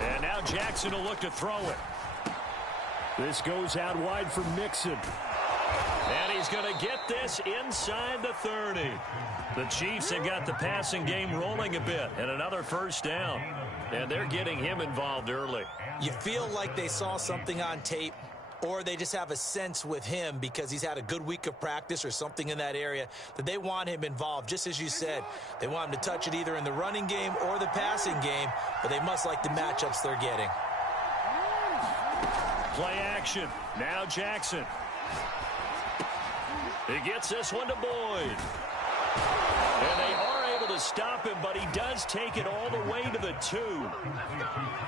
And now Jackson will look to throw it. This goes out wide for Mixon. And he's going to get this inside the 30. The Chiefs have got the passing game rolling a bit, and another first down. And they're getting him involved early. You feel like they saw something on tape, or they just have a sense with him because he's had a good week of practice or something in that area that they want him involved. Just as you said, they want him to touch it either in the running game or the passing game, but they must like the matchups they're getting. Play action. Now Jackson. He gets this one to Boyd. And they are able to stop him, but he does take it all the way to the 2.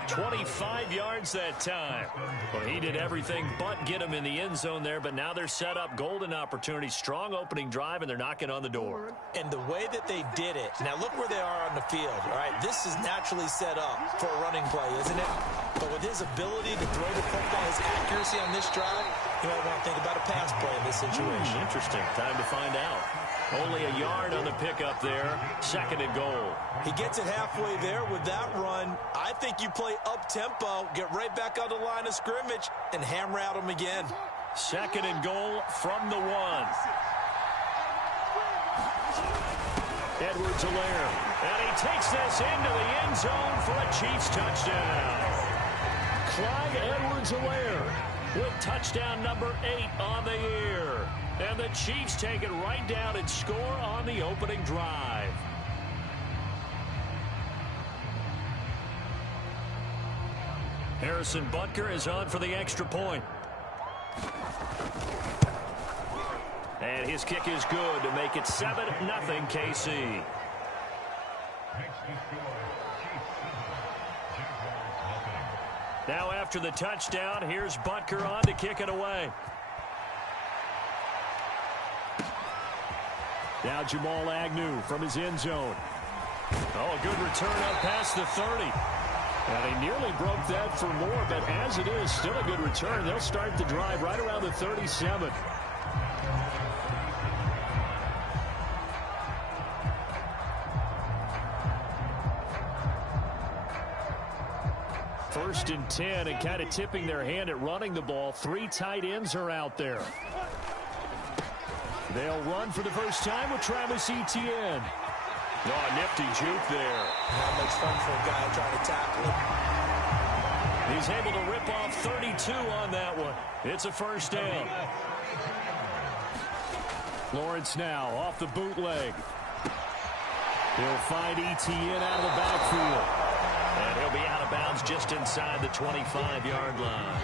25 yards that time. Well, he did everything but get him in the end zone there, but now they're set up. Golden opportunity, strong opening drive, and they're knocking on the door. And the way that they did it, now look where they are on the field. All right, this is naturally set up for a running play, isn't it? But with his ability to throw the football, his accuracy on this drive, you might want to think about a pass play in this situation. Interesting. Time to find out. Only a yard on the pickup there. 2nd and goal. He gets it halfway there with that run. I think you play up-tempo, get right back on the line of scrimmage, and hammer out him again. 2nd and goal from the 1. Edwards-Helaire. And he takes this into the end zone for a Chiefs touchdown. Clyde Edwards-Helaire with touchdown number 8 on the year. And the Chiefs take it right down and score on the opening drive. Harrison Butker is on for the extra point. And his kick is good to make it 7-0 KC. Now after the touchdown, here's Butker on to kick it away. Now Jamal Agnew from his end zone. Oh, a good return up past the 30. And he nearly broke that for more, but as it is, still a good return. They'll start the drive right around the 37. First and 10, and kind of tipping their hand at running the ball. 3 tight ends are out there. They'll run for the first time with Travis Etienne. Oh, nifty juke there. Not much fun for a guy trying to tackle him. He's able to rip off 32 on that one. It's a first down. Lawrence now off the bootleg. He'll find Etienne out of the backfield. And he'll be out of bounds just inside the 25-yard line.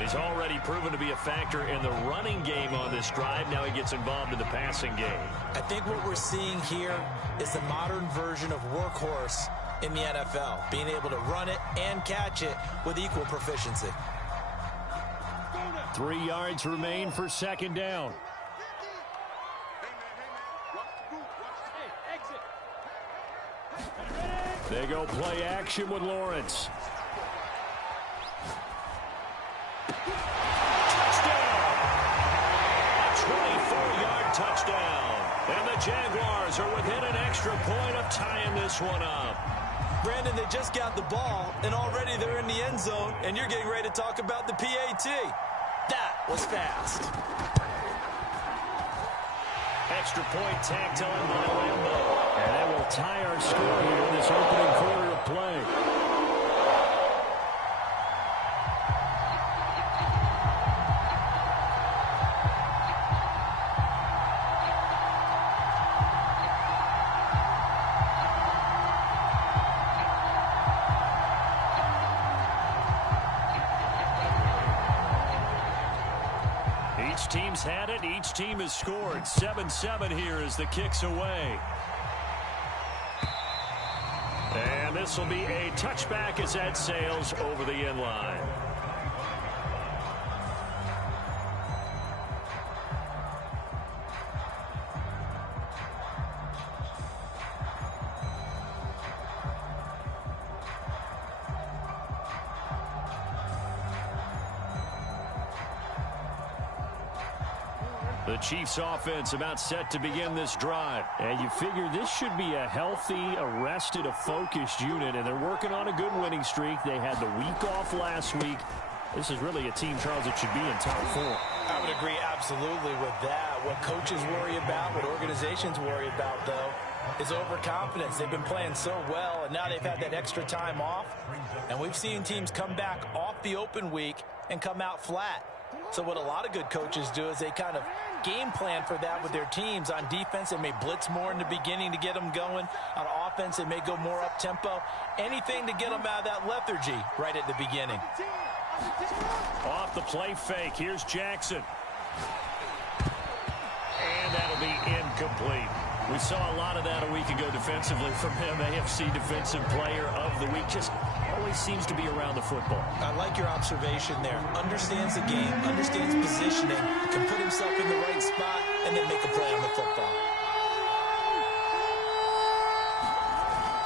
He's already proven to be a factor in the running game on this drive. Now he gets involved in the passing game. I think what we're seeing here is the modern version of workhorse in the NFL, being able to run it and catch it with equal proficiency. 3 yards remain for 2nd down. They go play action with Lawrence. Touchdown! A 24-yard touchdown. And the Jaguars are within an extra point of tying this one up. Brandon, they just got the ball, and already they're in the end zone, and you're getting ready to talk about the PAT. That was fast. Extra point tacked on by Lambeau. And that will tie our score here in this opening quarter of play. Each team's had it. Each team has scored. 7-7 here as the kick's away. And this will be a touchback as that sails over the end line. The Chiefs offense about set to begin this drive. And you figure this should be a healthy, arrested, a focused unit, and they're working on a good winning streak. They had the week off last week. This is really a team, Charles, that should be in top 4. I would agree absolutely with that. What coaches worry about, what organizations worry about, though, is overconfidence. They've been playing so well, and now they've had that extra time off. And we've seen teams come back off the open week and come out flat. So what a lot of good coaches do is they kind of game plan for that with their teams. On defense, they may blitz more in the beginning to get them going. On offense, they may go more up-tempo. Anything to get them out of that lethargy right at the beginning. Off the play fake, here's Jackson. And that'll be incomplete. We saw a lot of that a week ago defensively from him. AFC Defensive Player of the Week. Just always seems to be around the football. I like your observation there. Understands the game, understands positioning, can put himself in the right spot, and then make a play on the football.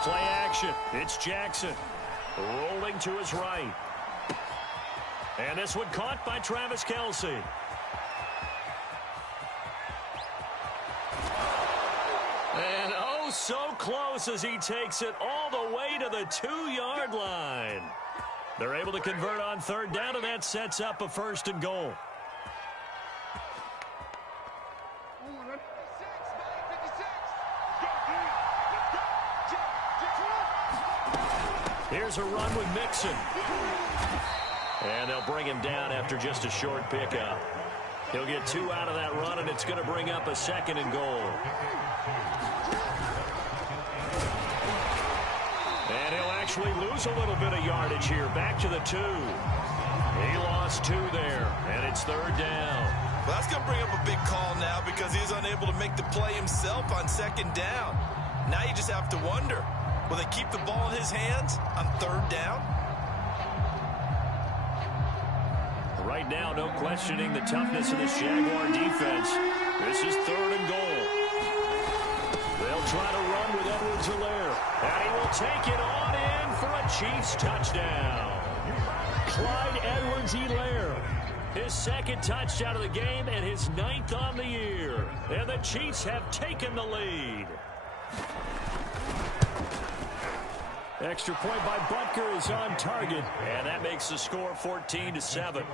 Play action. It's Jackson. Rolling to his right. And this one caught by Travis Kelce. And oh, so close as he takes it all the way to the 2-yard line. They're able to convert on third down, and that sets up a 1st and goal. Here's a run with Mixon. And they'll bring him down after just a short pickup. He'll get 2 out of that run, and it's going to bring up a 2nd and goal. And he'll actually lose a little bit of yardage here. Back to the 2. He lost 2 there, and it's 3rd down. Well, that's going to bring up a big call now because he's unable to make the play himself on 2nd down. Now you just have to wonder, will they keep the ball in his hands on 3rd down? Right now, no questioning the toughness of this Jaguar defense. This is 3rd and goal. They'll try to run with Edwards-Helaire. And he will take it on in for a Chiefs touchdown. Clyde Edwards-Helaire. His 2nd touchdown of the game and his 9th on the year. And the Chiefs have taken the lead. Extra point by Butker is on target. And that makes the score 14-7.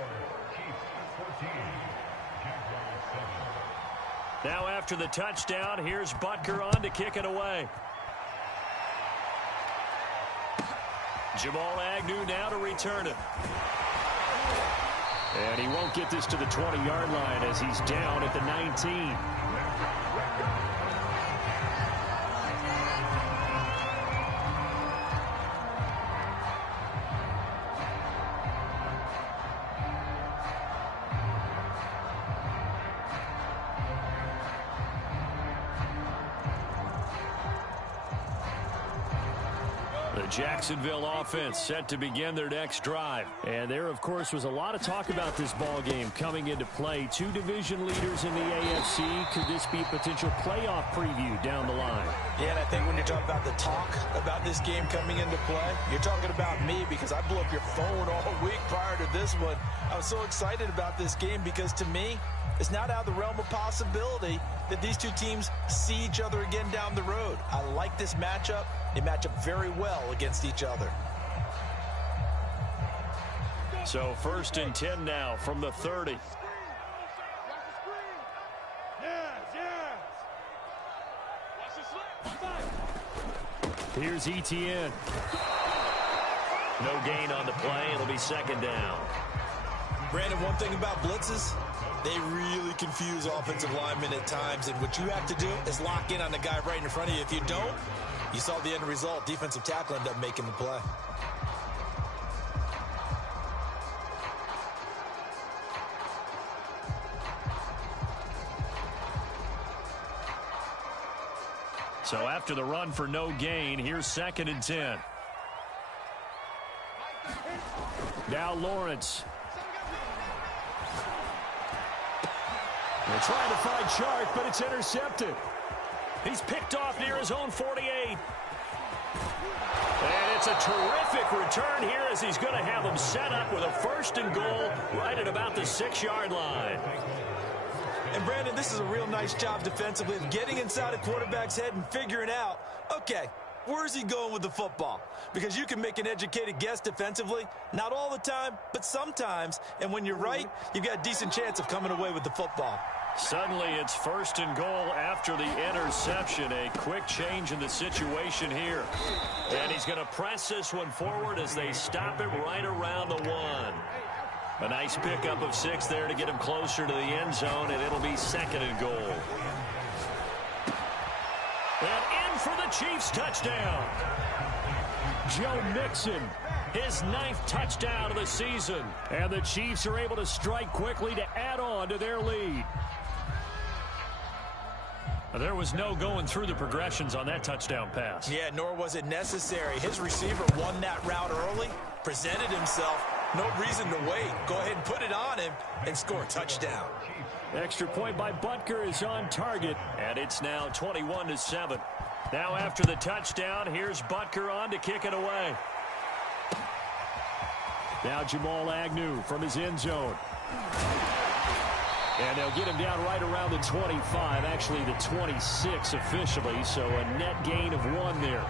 Now after the touchdown, here's Butker on to kick it away. Jamal Agnew now to return it. And he won't get this to the 20-yard line as he's down at the 19. Jacksonville offense set to begin their next drive. And there, of course, was a lot of talk about this ball game coming into play. 2 division leaders in the AFC. Could this be a potential playoff preview down the line? Yeah, and I think when you're talking about the talk about this game coming into play, you're talking about me because I blew up your phone all week prior to this one. I was so excited about this game because, to me, it's not out of the realm of possibility that these 2 teams see each other again down the road. I like this matchup. They match up very well against each other. So 1st and 10 now from the 30. Here's ETN. No gain on the play. It'll be 2nd down. Brandon, one thing about blitzes, they really confuse offensive linemen at times, and what you have to do is lock in on the guy right in front of you. If you don't, you saw the end result. Defensive tackle ended up making the play. So after the run for no gain, here's 2nd and 10. Now Lawrence. They're trying to find Chark, but it's intercepted. He's picked off near his own 48. And it's a terrific return here as he's going to have them set up with a 1st and goal right at about the 6-yard line. And And, Brandon, this is a real nice job defensively of getting inside a quarterback's head and figuring out, okay, where's he going with the football? Because you can make an educated guess defensively. Not all the time, but sometimes. And when you're right, you've got a decent chance of coming away with the football. Suddenly, it's 1st and goal after the interception. A quick change in the situation here. And he's going to press this one forward as they stop it right around the 1. A nice pickup of 6 there to get him closer to the end zone, and it'll be 2nd and goal. And in for the Chiefs touchdown. Joe Mixon, his 9th touchdown of the season. And the Chiefs are able to strike quickly to add on to their lead. There was no going through the progressions on that touchdown pass. Yeah, nor was it necessary. His receiver won that route early, presented himself. No reason to wait. Go ahead and put it on him and score a touchdown. Extra point by Butker is on target, and it's now 21-7. Now after the touchdown, here's Butker on to kick it away. Now Jamal Agnew from his end zone. And they'll get him down right around the 25, actually the 26 officially, so a net gain of 1 there.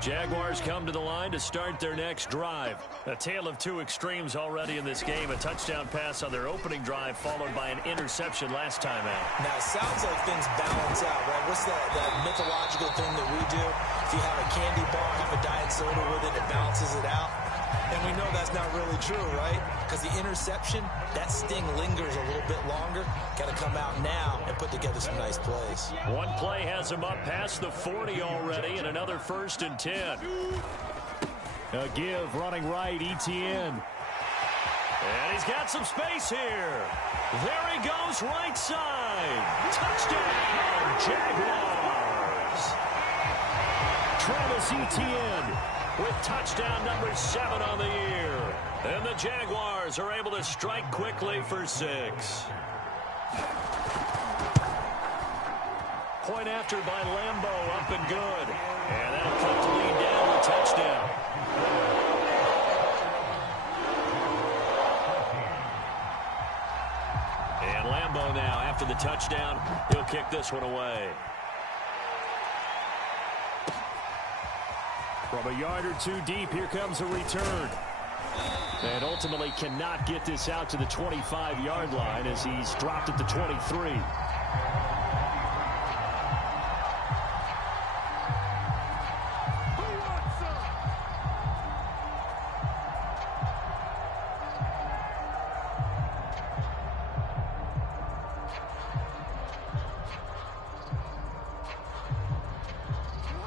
Jaguars come to the line to start their next drive. A tale of 2 extremes already in this game. A touchdown pass on their opening drive followed by an interception last time out. Now, it sounds like things balance out, right? What's that mythological thing that we do? If you have a candy bar, have a diet soda with it, it balances it out. And we know that's not really true, right? Because the interception, that sting lingers a little bit longer. Got to come out now and put together some nice plays. One play has him up past the 40 already, and another 1st and 10. A give running right, Etienne. And he's got some space here. There he goes, right side. Touchdown, Jaguars. Travis Etienne with touchdown number 7 on the year. And the Jaguars are able to strike quickly for 6. Point after by Lambeau, up and good. And that'll cut the lead down with a touchdown. And Lambeau now, after the touchdown, he'll kick this one away. From a yard or 2 deep, here comes a return. And ultimately cannot get this out to the 25-yard line as he's dropped at the 23.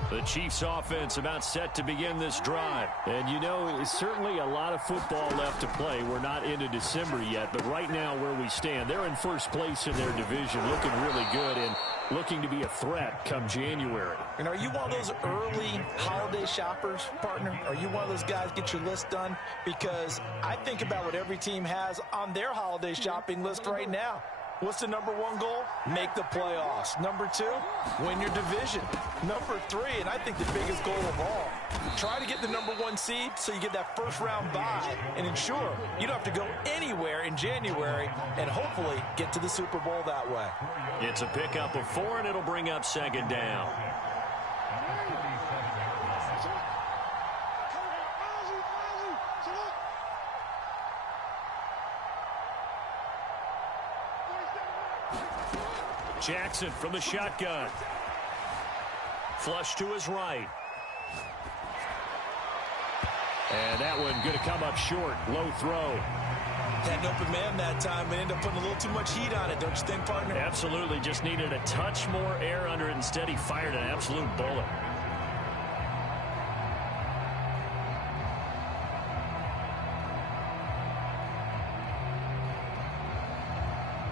The Chiefs offense about set to begin this drive. And you know, it's certainly a lot of football left to play. We're not into December yet, but right now where we stand, they're in first place in their division, looking really good and looking to be a threat come January. And are you one of those early holiday shoppers, partner? Are you one of those guys get your list done? Because I think about what every team has on their holiday shopping list right now. What's the number 1 goal? Make the playoffs. Number 2, win your division. Number 3, and I think the biggest goal of all, try to get the number 1 seed so you get that first-round bye and ensure you don't have to go anywhere in January and hopefully get to the Super Bowl that way. It's a pickup of 4, and it'll bring up 2nd down. Jackson from the shotgun. Flush to his right. And that one going to come up short. Low throw. Had an open man that time, but ended up putting a little too much heat on it, don't you think, partner? Absolutely. Just needed a touch more air under it. Instead, he fired an absolute bullet.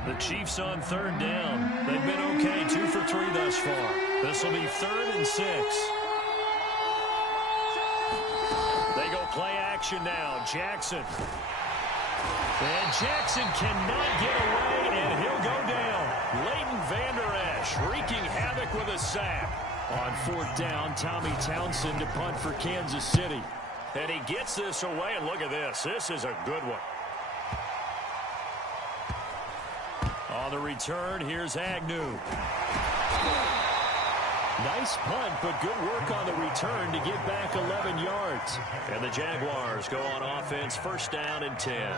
The Chiefs on 3rd down. They've been okay, 2 for 3 thus far. This will be 3rd and 6. They go play action now. Jackson. And Jackson cannot get away, sack. On fourth down, Tommy Townsend to punt for Kansas City. And he gets this away, and look at this. This is a good one. On the return, here's Agnew. Nice punt, but good work on the return to get back 11 yards. And the Jaguars go on offense, first down and 10.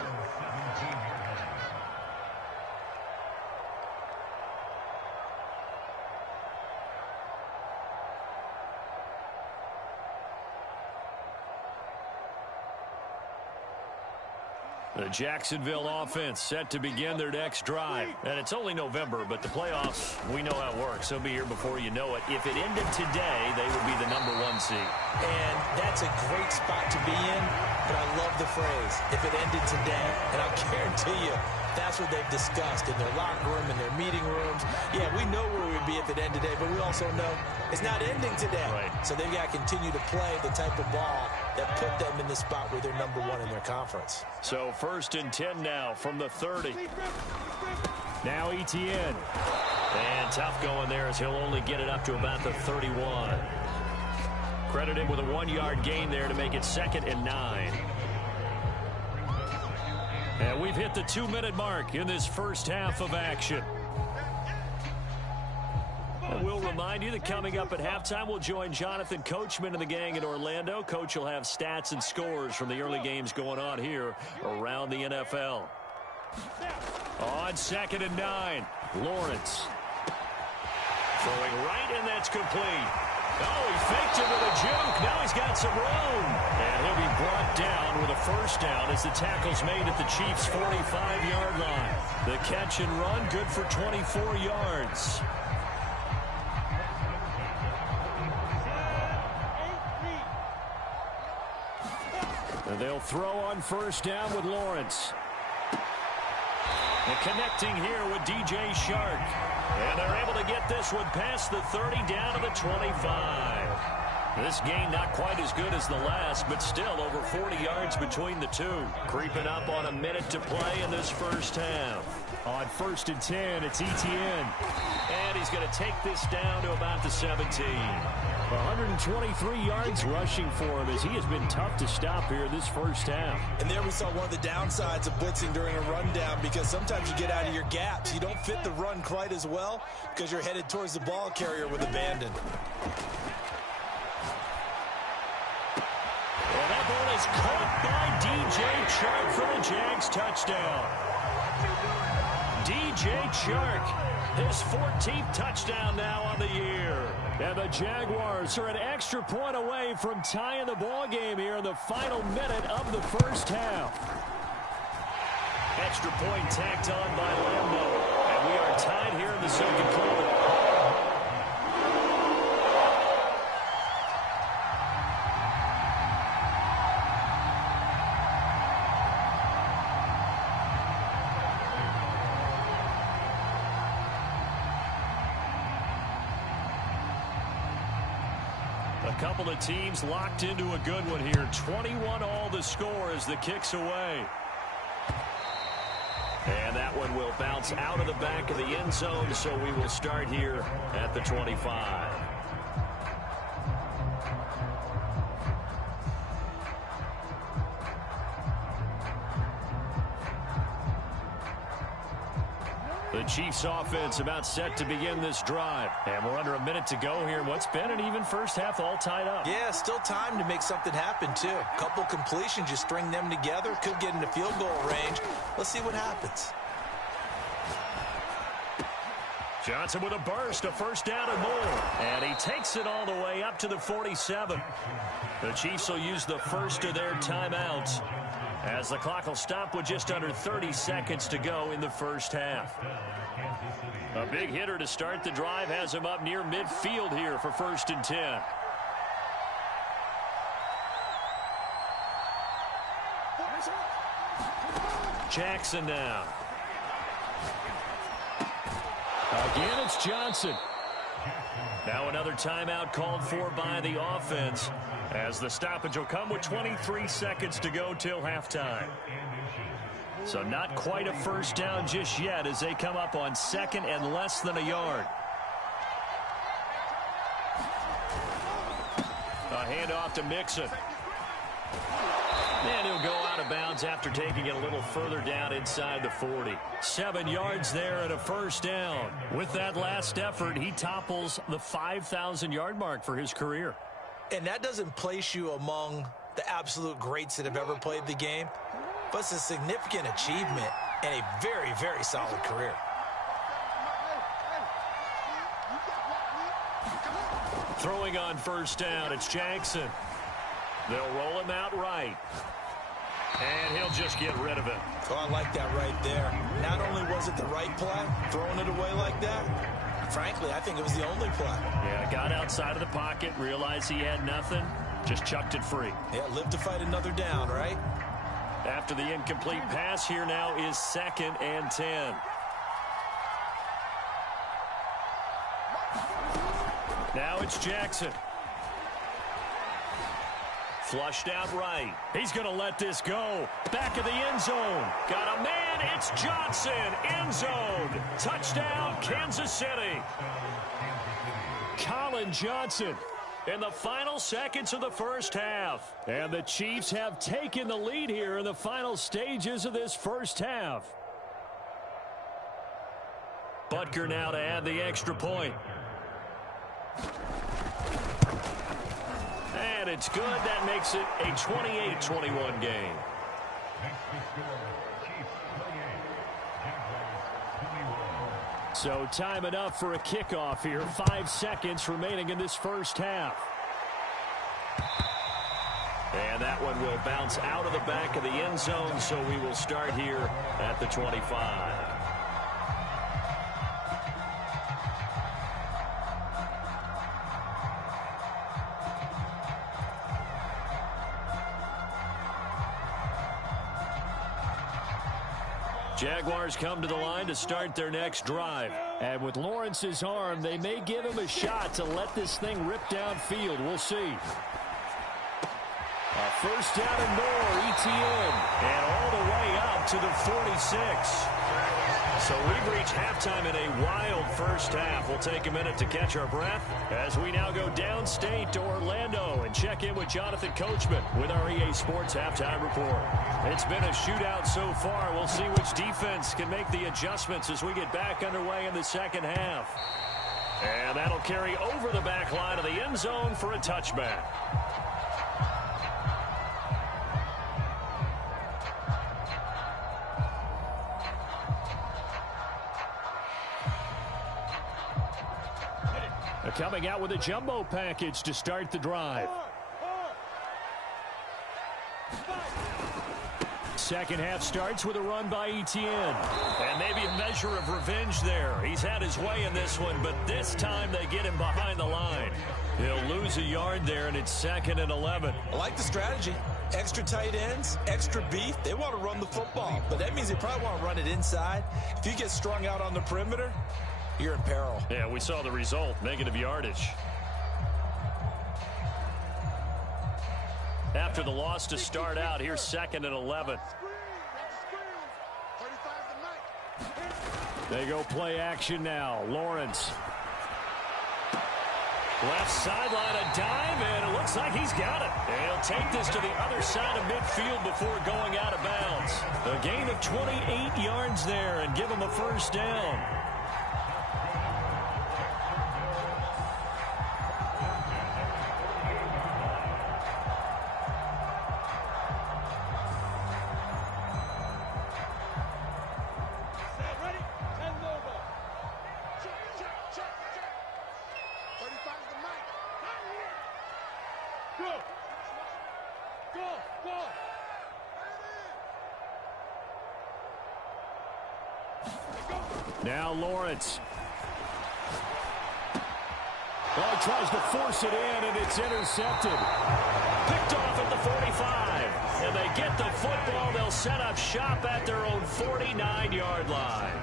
The Jacksonville offense set to begin their next drive. And it's only November, but the playoffs, we know how it works. They'll be here before you know it. If it ended today, they would be the #1 seed. And that's a great spot to be in, but I love the phrase, if it ended today. And I'll guarantee you, that's what they've discussed in their locker room, in their meeting rooms. Yeah, we know where we would be if it ended today, but we also know it's not ending today. Right. So they've got to continue to play the type of ball that put them in the spot where they're #1 in their conference. So first and 10 now from the 30. Now Etienne. And tough going there as he'll only get it up to about the 31. Credited with a 1-yard gain there to make it 2nd and 9. And we've hit the 2-minute mark in this first half of action. And we'll remind you that coming up at halftime, we'll join Jonathan Coachman and the gang in Orlando. Coach will have stats and scores from the early games going on here around the NFL. On 2nd and 9, Lawrence. Throwing right, and that's complete. Oh, he faked it with a juke. Now he's got some room. And he'll be brought down with a first down as the tackle's made at the Chiefs' 45-yard line. The catch and run, good for 24 yards. And they'll throw on first down with Lawrence. And connecting here with DJ Shark. And they're able to get this one past the 30 down to the 25. This game not quite as good as the last, but still over 40 yards between the two. Creeping up on a minute to play in this first half. On 1st and 10, it's Etienne. And he's going to take this down to about the 17. 123 yards rushing for him as he has been tough to stop here this first half. And there we saw one of the downsides of blitzing during a rundown, because sometimes you get out of your gaps. You don't fit the run quite as well because you're headed towards the ball carrier with abandon. And that ball is caught by DJ Chark for the Jags touchdown. DJ Chark, his 14th touchdown now on the year. And the Jaguars are an extra point away from tying the ball game here in the final minute of the first half. Extra point tacked on by Lambo. And we are tied here in the second quarter. A couple of teams locked into a good one here. 21 all the score as the kick's away. And that one will bounce out of the back of the end zone, so we will start here at the 25. The Chiefs offense about set to begin this drive. And we're under a minute to go here in what's been an even first half, all tied up. Yeah, still time to make something happen, too. A couple completions, you string them together, could get into field goal range. Let's see what happens. Johnson with a burst, a first down and more. And he takes it all the way up to the 47. The Chiefs will use the first of their timeouts, as the clock will stop with just under 30 seconds to go in the first half. A big hitter to start the drive has him up near midfield here for 1st and 10. Jackson now. Again, it's Johnson. Now another timeout called for by the offense, as the stoppage will come with 23 seconds to go till halftime. So not quite a first down just yet as they come up on 2nd and less than a yard. handoff to Mixon. And he'll go out of bounds after taking it a little further down inside the 40. 7 yards there and a first down. With that last effort, he topples the 5,000-yard mark for his career. And that doesn't place you among the absolute greats that have ever played the game, but it's a significant achievement and a very, very solid career. Throwing on first down, it's Jackson. They'll roll him out right. And he'll just get rid of it. Oh, I like that right there. Not only was it the right play, throwing it away like that, frankly, I think it was the only play. Yeah, got outside of the pocket, realized he had nothing, just chucked it free. Yeah, live to fight another down, right? After the incomplete pass, here now is 2nd and 10. Now it's Jackson. Flushed out right. He's going to let this go. Back of the end zone. Got a man. It's Johnson. End zone. Touchdown, Kansas City. Colin Johnson in the final seconds of the first half. And the Chiefs have taken the lead here in the final stages of this first half. Butker now to add the extra point. And it's good. That makes it a 28-21 game. So time enough for a kickoff here. 5 seconds remaining in this first half. And that one will bounce out of the back of the end zone, so we will start here at the 25. Jaguars come to the line to start their next drive. And with Lawrence's arm, they may give him a shot to let this thing rip downfield. We'll see. A first down and more, ETN. And all the way up to the 46. So we've reached halftime in a wild first half. We'll take a minute to catch our breath as we now go downstate to Orlando and check in with Jonathan Coachman with our EA Sports Halftime Report. It's been a shootout so far. We'll see which defense can make the adjustments as we get back underway in the second half. And that'll carry over the back line of the end zone for a touchback. Coming out with a jumbo package to start the drive. Second half starts with a run by ETN. And maybe a measure of revenge there. He's had his way in this one, but this time they get him behind the line. He'll lose a yard there, and it's 2nd and 11. I like the strategy. Extra tight ends, extra beef. They want to run the football, but that means they probably want to run it inside. If you get strung out on the perimeter, you're in peril. Yeah, we saw the result, negative yardage. After the loss to start out, here's 2nd and 11. They go play action now. Lawrence. Left sideline, a dive, and it looks like he's got it. And he'll take this to the other side of midfield before going out of bounds. A gain of 28 yards there and give him a first down. Now Lawrence. Oh, tries to force it in, and it's intercepted. Picked off at the 45. And they get the football. They'll set up shop at their own 49-yard line.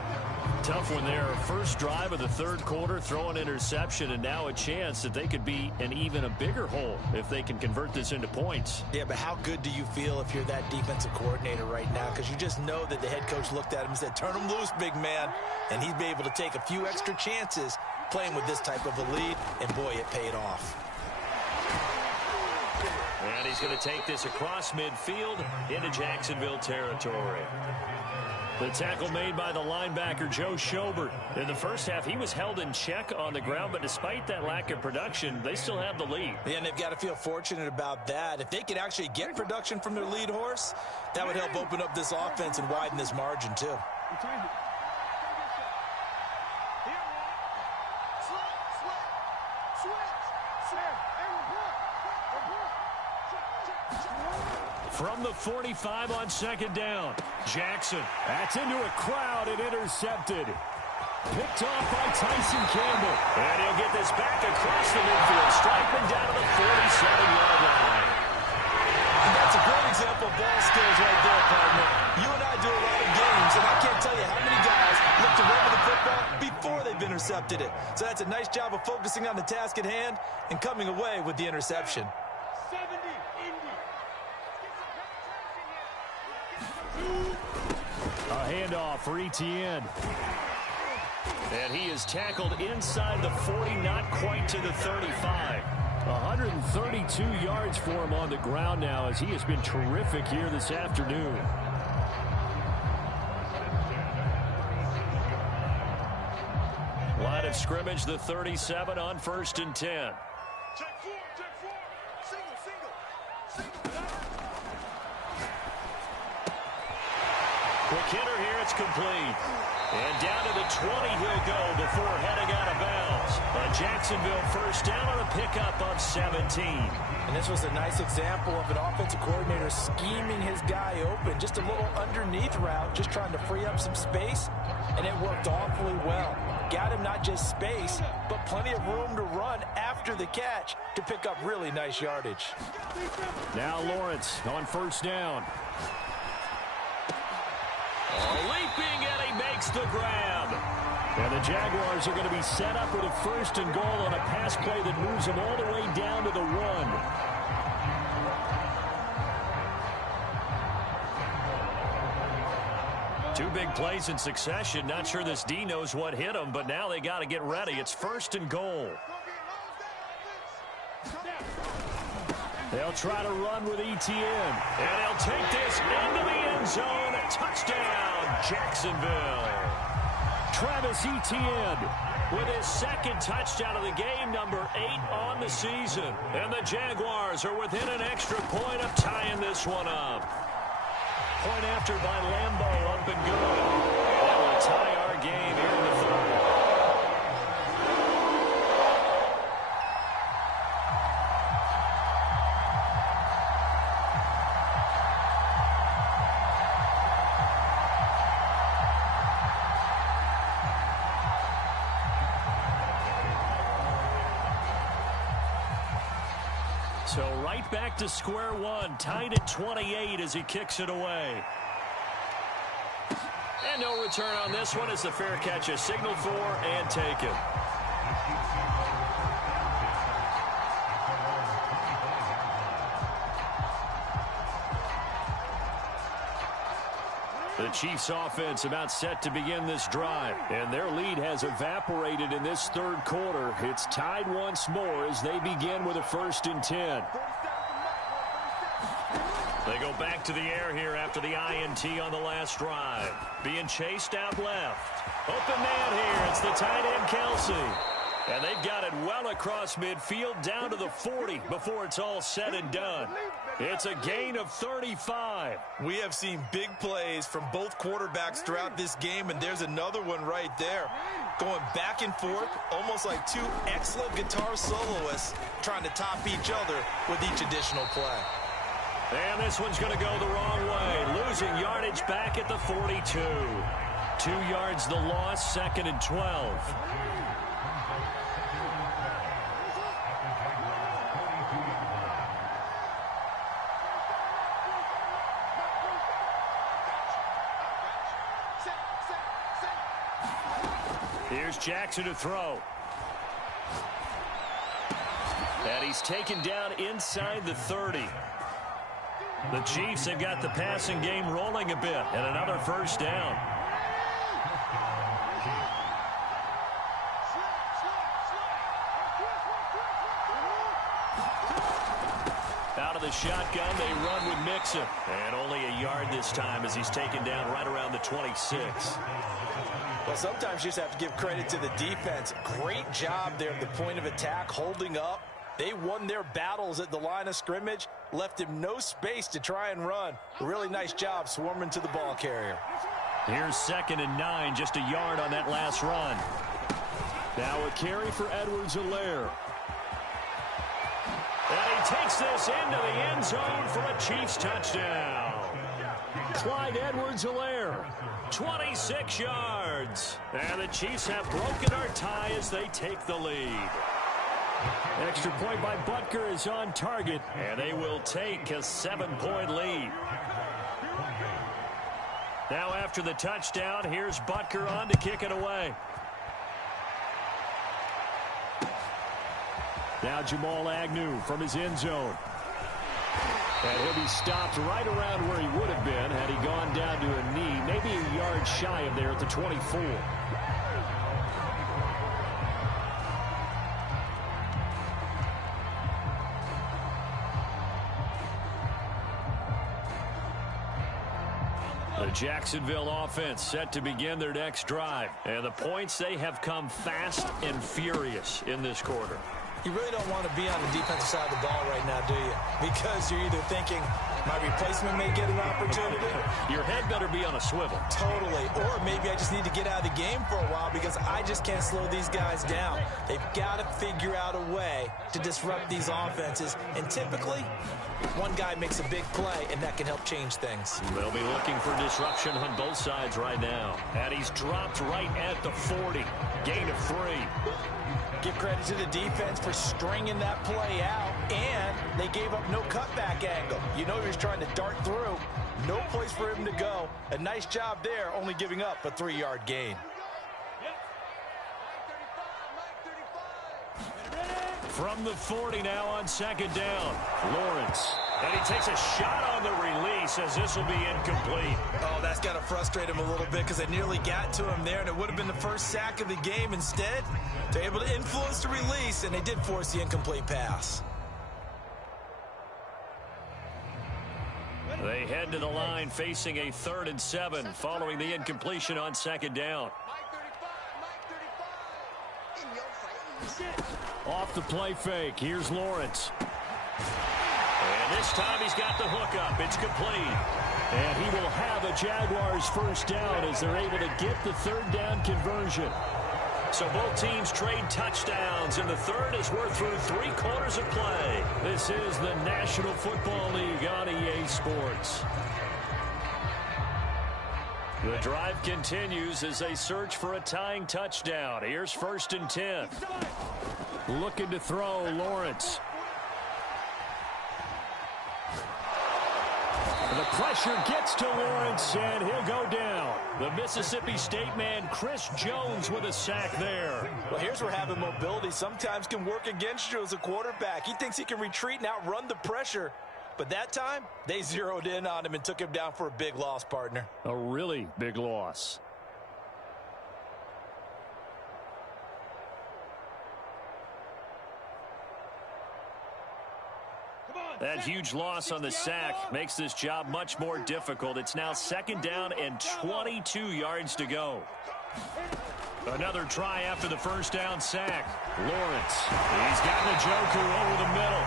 Tough one there. First drive of the third quarter, throw an interception, and now a chance that they could be in even a bigger hole if they can convert this into points. Yeah, but how good do you feel if you're that defensive coordinator right now? Because you just know that the head coach looked at him and said, turn him loose, big man. And he'd be able to take a few extra chances playing with this type of a lead, and boy, it paid off. And he's going to take this across midfield into Jacksonville territory. The tackle made by the linebacker, Joe Schobert. In the first half, he was held in check on the ground, but despite that lack of production, they still have the lead. Yeah, and they've got to feel fortunate about that. If they could actually get production from their lead horse, that would help open up this offense and widen this margin, too. From the 45 on second down, Jackson. That's into a crowd and intercepted. Picked off by Tyson Campbell. And he'll get this back across the midfield, striking down to the 47-yard line. And that's a great example of ball skills right there, partner. You and I do a lot of games, and I can't tell you how many guys look to run with the football before they've intercepted it. So that's a nice job of focusing on the task at hand and coming away with the interception. A handoff for Etienne. And he is tackled inside the 40, not quite to the 35. 132 yards for him on the ground now as he has been terrific here this afternoon. Line of scrimmage, the 37 on 1st and 10. Quick hitter here, it's complete. And down to the 20 he'll go before heading out of bounds. A Jacksonville first down on a pickup of 17. And this was a nice example of an offensive coordinator scheming his guy open. Just a little underneath route, just trying to free up some space, and it worked awfully well. Got him not just space, but plenty of room to run after the catch to pick up really nice yardage. Now Lawrence on first down. Leaping, and he makes the grab. And the Jaguars are going to be set up with a 1st and goal on a pass play that moves them all the way down to the 1. Two big plays in succession. Not sure this D knows what hit him, but now they got to get ready. It's 1st and goal. They'll try to run with Etienne. And he'll take this into the end zone. Touchdown, Jacksonville. Travis Etienne with his 2nd touchdown of the game, number 8 on the season. And the Jaguars are within an extra point of tying this one up. Point after by Lambeau, up and good. That will tie our game here in the 3rd. So right back to square one, tied at 28 as he kicks it away. And no return on this one as the fair catch is signaled for and taken. The Chiefs offense about set to begin this drive. And their lead has evaporated in this 3rd quarter. It's tied once more as they begin with a 1st and 10. They go back to the air here after the INT on the last drive. Being chased out left. Open man here. It's the tight end, Kelsey. And they've got it well across midfield down to the 40 before it's all said and done. It's a gain of 35. We have seen big plays from both quarterbacks throughout this game, and there's another one right there. Going back and forth, almost like two excellent guitar soloists trying to top each other with each additional play. And this one's going to go the wrong way. Losing yardage back at the 42. 2 yards the loss, 2nd and 12. Here's Jackson to throw. And he's taken down inside the 30. The Chiefs have got the passing game rolling a bit, and another 1st down. Out of the the shotgun. They run with Mixon. And only a yard this time as he's taken down right around the 26. Well, sometimes you just have to give credit to the defense. Great job there at the point of attack, holding up. They won their battles at the line of scrimmage, left him no space to try and run. A really nice job swarming to the ball carrier. Here's 2nd and 9, just a yard on that last run. Now a carry for Edwards-Helaire. And he takes this into the end zone for a Chiefs touchdown. Clyde Edwards-Helaire. 26 yards. And the Chiefs have broken our tie as they take the lead. Extra point by Butker is on target. And they will take a 7-point lead. Now after the touchdown, here's Butker on to kick it away. Now Jamal Agnew from his end zone. And he'll be stopped right around where he would have been had he gone down to a knee, maybe a yard shy of there at the 24. The Jacksonville offense set to begin their next drive. And the points, they have come fast and furious in this quarter. You really don't want to be on the defensive side of the ball right now, do you? Because you're either thinking, my replacement may get an opportunity. Your head better be on a swivel. Totally. Or maybe I just need to get out of the game for a while because I just can't slow these guys down. They've got to figure out a way to disrupt these offenses. And typically, one guy makes a big play, and that can help change things. They'll be looking for disruption on both sides right now. And he's dropped right at the 40. Gain of 3. Give credit to the defense for stringing that play out, and they gave up no cutback angle. You know he was trying to dart through. No place for him to go. A nice job there, only giving up a 3-yard gain. From the 40 now on 2nd down. Lawrence. And he takes a shot on the release as this will be incomplete. Oh, that's got to frustrate him a little bit because they nearly got to him there, and it would have been the first sack of the game. Instead, they're able to influence the release, and they did force the incomplete pass. They head to the line facing a 3rd and 7 following the incompletion on 2nd down. Off the play fake. Here's Lawrence. And this time he's got the hook up. It's complete. And he will have a Jaguars first down as they're able to get the 3rd down conversion. So both teams trade touchdowns, and the third as we're through 3 quarters of play. This is the National Football League on EA Sports. The drive continues as they search for a tying touchdown. Here's 1st and 10. Looking to throw, Lawrence. The pressure gets to Lawrence, and he'll go down. The Mississippi State man, Chris Jones, with a sack there. Well, here's where having mobility sometimes can work against you as a quarterback. He thinks he can retreat and outrun the pressure. But that time, they zeroed in on him and took him down for a big loss, partner. A really big loss. That huge loss on the sack makes this job much more difficult. It's now 2nd down and 22 yards to go. Another try after the 1st down sack. Lawrence. He's got Njoku over the middle.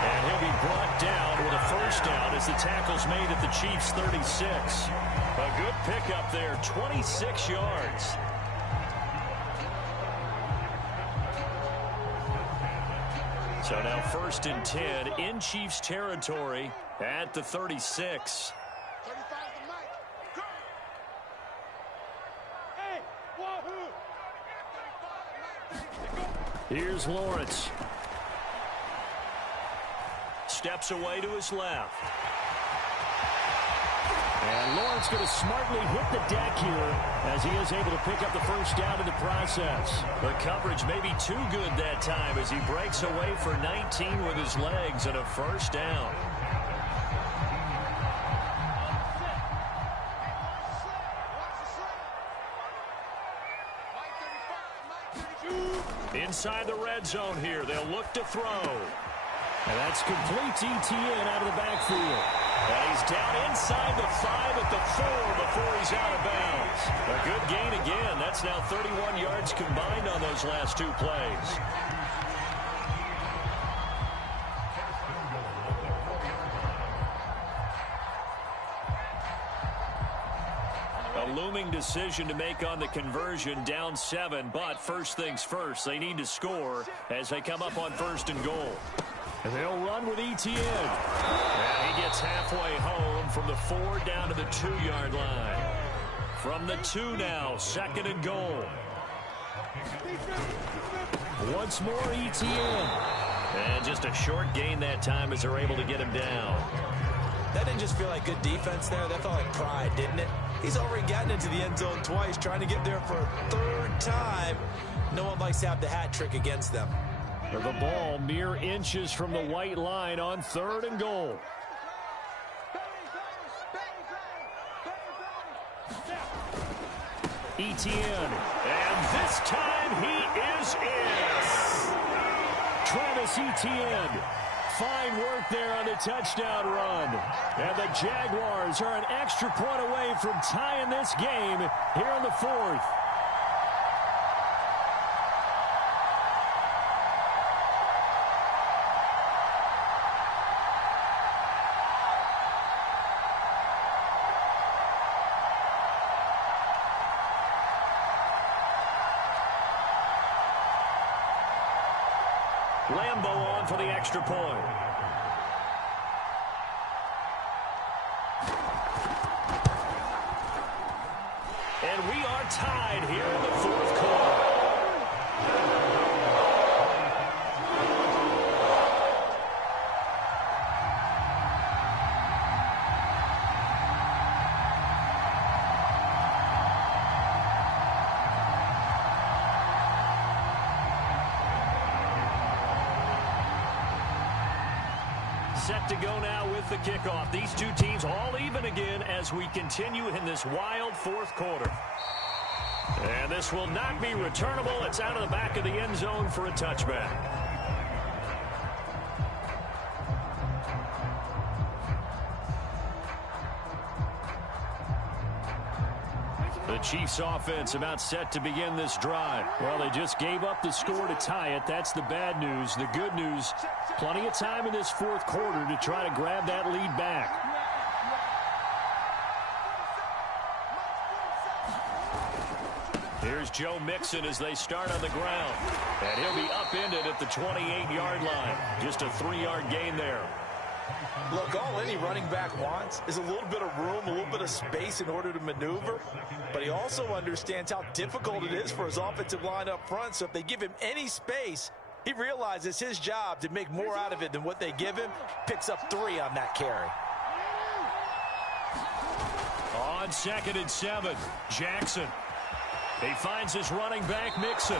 And he'll be brought down with a 1st down as the tackle's made at the Chiefs' 36. A good pickup there, 26 yards. So now 1st and 10 in Chiefs territory at the 36. Here's Lawrence. Steps away to his left. And Lawrence going to smartly hit the deck here as he is able to pick up the 1st down in the process. The coverage may be too good that time as he breaks away for 19 with his legs and a 1st down. Inside the red zone here, they'll look to throw. And that's complete ETN out of the backfield. And he's down inside the 5 at the 4 before he's out of bounds. A good gain again. That's now 31 yards combined on those last 2 plays. A looming decision to make on the conversion, down 7, but first things first, they need to score as they come up on 1st and goal. And they'll run with ETN. And he gets halfway home from the 4 down to the 2-yard line. From the 2 now, 2nd and goal. Once more ETN. And just a short gain that time as they're able to get him down. That didn't just feel like good defense there. That felt like pride, didn't it? He's already gotten into the end zone twice, trying to get there for a 3rd time. No one likes to have the hat trick against them. The ball mere inches from the white line on 3rd and goal. ETN. And this time he is in. Travis Etienne. Fine work there on the touchdown run. And the Jaguars are an extra point away from tying this game here in the 4th. Lambeau on for the extra point. And we are tied here in the 4th quarter. Set to go now with the kickoff. These two teams all even again as we continue in this wild 4th quarter. And this will not be returnable. It's out of the back of the end zone for a touchback. The Chiefs offense about set to begin this drive. Well, they just gave up the score to tie it. That's the bad news. The good news, plenty of time in this 4th quarter to try to grab that lead back. Here's Joe Mixon as they start on the ground. And he'll be upended at the 28-yard line. Just a 3-yard gain there. Look, all any running back wants is a little bit of room, a little bit of space in order to maneuver. But he also understands how difficult it is for his offensive line up front. So if they give him any space, he realizes his job to make more out of it than what they give him. Picks up 3 on that carry. On 2nd and 7, Jackson. He finds his running back, Mixon.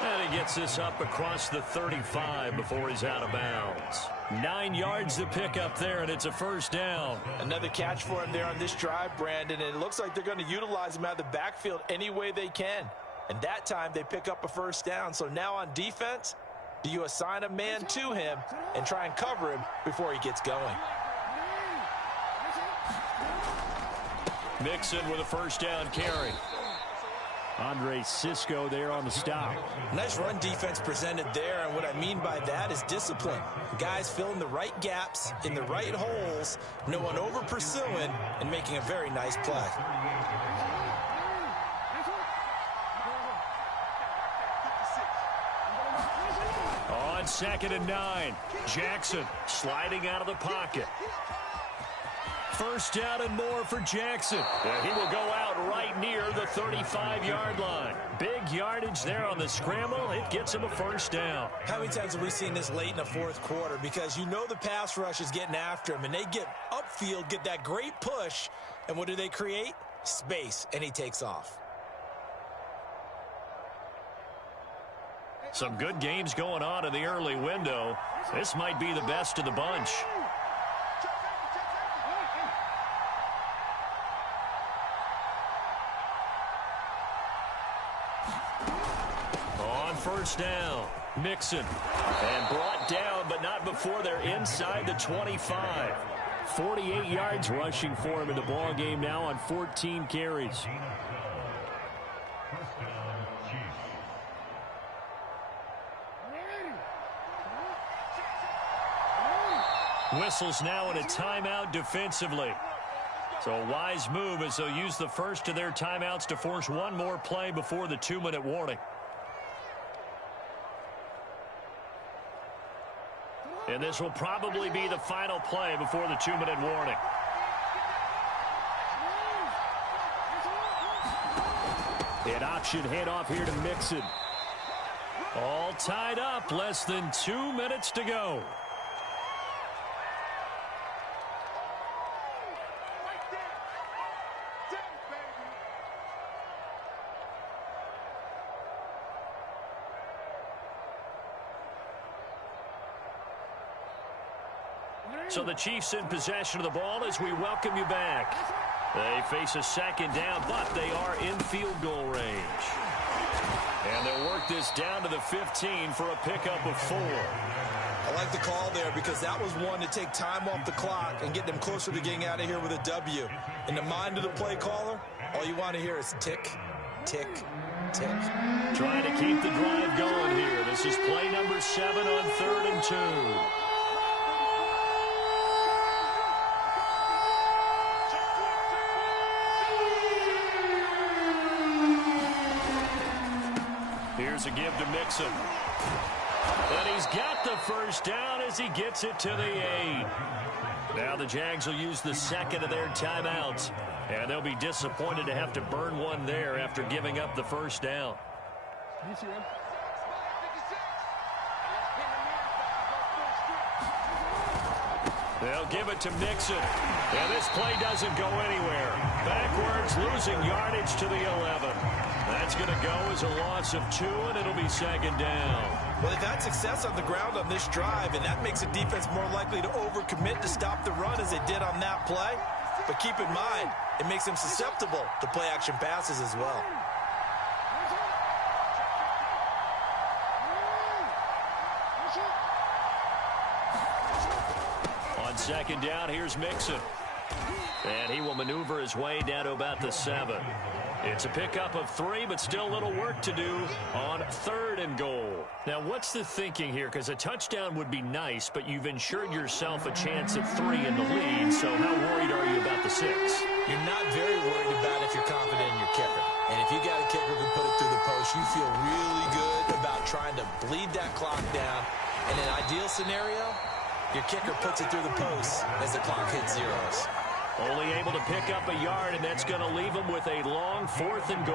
And he gets this up across the 35 before he's out of bounds. 9 yards to pick up there, and it's a 1st down. Another catch for him there on this drive, Brandon, and it looks like they're going to utilize him out of the backfield any way they can. And that time they pick up a 1st down. So now on defense, do you assign a man to him and try and cover him before he gets going? Mixon with a 1st down carry. Andre Cisco there on the stop. Nice run defense presented there, and what I mean by that is discipline. Guys filling the right gaps in the right holes, no one over pursuing, and making a very nice play. On 2nd and 9, Jackson sliding out of the pocket. 1st down and more for Jackson. And he will go out right near the 35-yard line. Big yardage there on the scramble. It gets him a 1st down. How many times have we seen this late in the 4th quarter? Because you know the pass rush is getting after him, and they get upfield, get that great push, and what do they create? Space, and he takes off. Some good games going on in the early window. This might be the best of the bunch. On first down. Mixon. And brought down, but not before they're inside the 25. 48 yards rushing for him in the ball game now on 14 carries. Whistles now in a timeout defensively. So a wise move as they'll use the first of their timeouts to force one more play before the 2-minute warning. And this will probably be the final play before the 2-minute warning. An option handoff here to Mixon. All tied up, less than 2 minutes to go. So the Chiefs in possession of the ball as we welcome you back. They face a second down, but they are in field goal range. And they'll work this down to the 15 for a pickup of 4. I like the call there because that was one to take time off the clock and get them closer to getting out of here with a W. In the mind of the play caller, all you want to hear is tick, tick, tick. Trying to keep the drive going here. This is play number 7 on 3rd and 2. Here's a give to Mixon. And he's got the first down as he gets it to the 8. Now the Jags will use the second of their timeouts. And they'll be disappointed to have to burn one there after giving up the first down. They'll give it to Mixon. And this play doesn't go anywhere. Backwards, losing yardage to the 11. That's going to go as a loss of 2, and it'll be second down. Well, they've had success on the ground on this drive, and that makes the defense more likely to overcommit to stop the run as they did on that play. But keep in mind, it makes them susceptible to play-action passes as well. On second down, here's Mixon. And he will maneuver his way down to about the 7. It's a pickup of 3, but still a little work to do on 3rd and goal. Now, what's the thinking here? Because a touchdown would be nice, but you've ensured yourself a chance at 3 in the lead, so how worried are you about the 6? You're not very worried about if you're confident in your kicker. And if you got a kicker who can put it through the post, you feel really good about trying to bleed that clock down. In an ideal scenario, your kicker puts it through the post as the clock hits zeros. Only able to pick up a yard, and that's going to leave him with a long 4th and goal.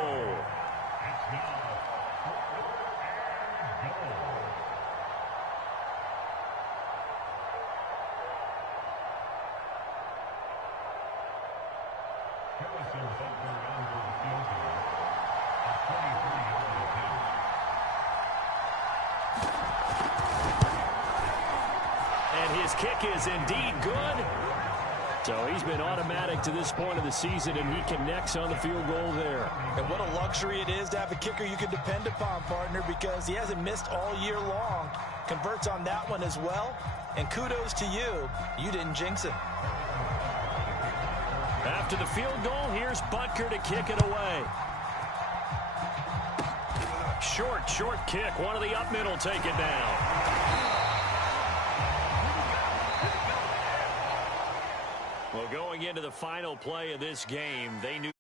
And his kick is indeed good. So he's been automatic to this point of the season, and he connects on the field goal there. And what a luxury it is to have a kicker you can depend upon, partner, because he hasn't missed all year long. Converts on that one as well. And kudos to you. You didn't jinx him. After the field goal, here's Butker to kick it away. Short kick. One of the up middle take it down. Well, going into the final play of this game, they knew